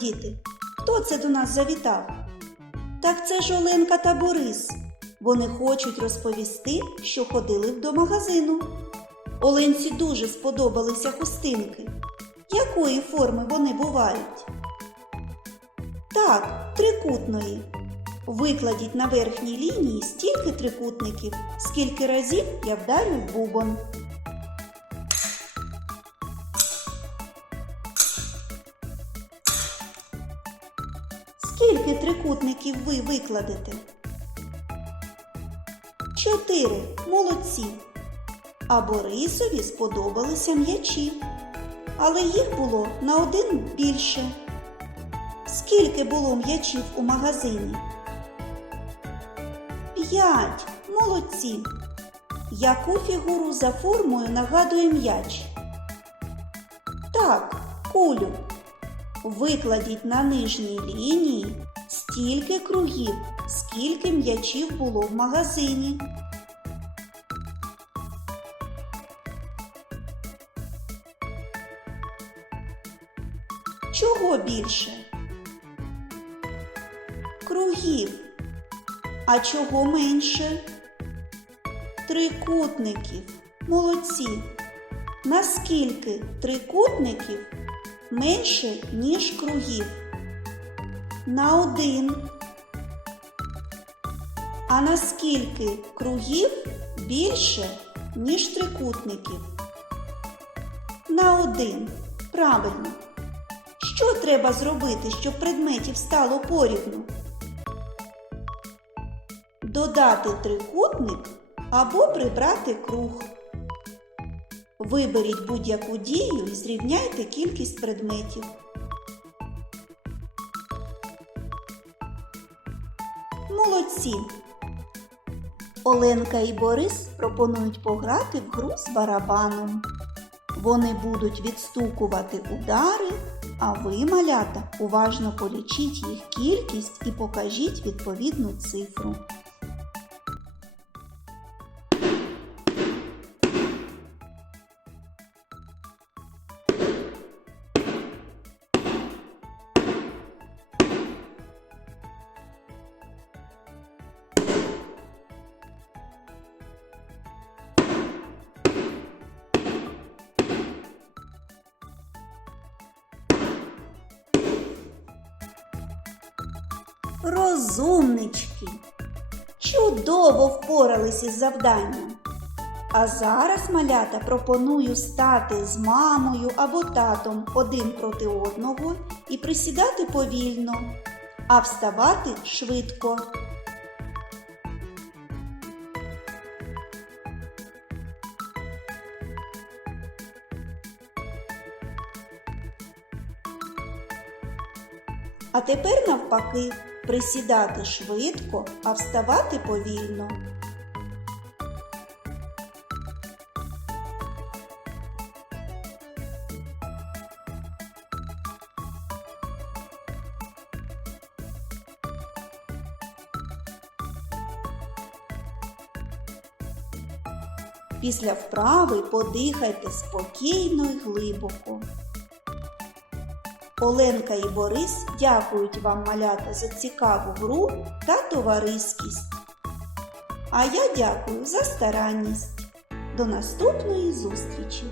діти, хто це до нас завітав? Так це ж Оленка та Борис. Вони хочуть розповісти, що ходили до магазину. Оленці дуже сподобалися хустинки. Якої форми вони бувають? Так, трикутної. Викладіть на верхній лінії стільки трикутників, скільки разів я вдарю в бубон. Скільки трикутників ви викладете? Чотири. Молодці. А Борисові сподобалися м'ячі. Але їх було на один більше. Скільки було м'ячів у магазині? П'ять. Молодці. Яку фігуру за формою нагадує м'яч? Так, кулю. Викладіть на нижній лінії стільки кругів, скільки м'ячів було в магазині. Чого більше? Кругів. А чого менше? Трикутників. Молодці. Наскільки трикутників менше, ніж кругів? На один. А наскільки кругів більше, ніж трикутників? На один. Правильно. Що треба зробити, щоб предметів стало порівну? Додати трикутник або прибрати круг. Виберіть будь-яку дію і зрівняйте кількість предметів. Молодці! Оленка і Борис пропонують пограти в гру з барабаном. Вони будуть відстукувати удари, а ви, малята, уважно полічіть їх кількість і покажіть відповідну цифру. Розумнички! Чудово впорались із завданням. А зараз малята пропоную стати з мамою або татом один проти одного і присідати повільно, а вставати швидко. А тепер навпаки присідати швидко, а вставати повільно. Після вправи подихайте спокійно і глибоко. Оленка і Борис дякують вам, малята, за цікаву гру та товариськість. А я дякую за старанність. До наступної зустрічі!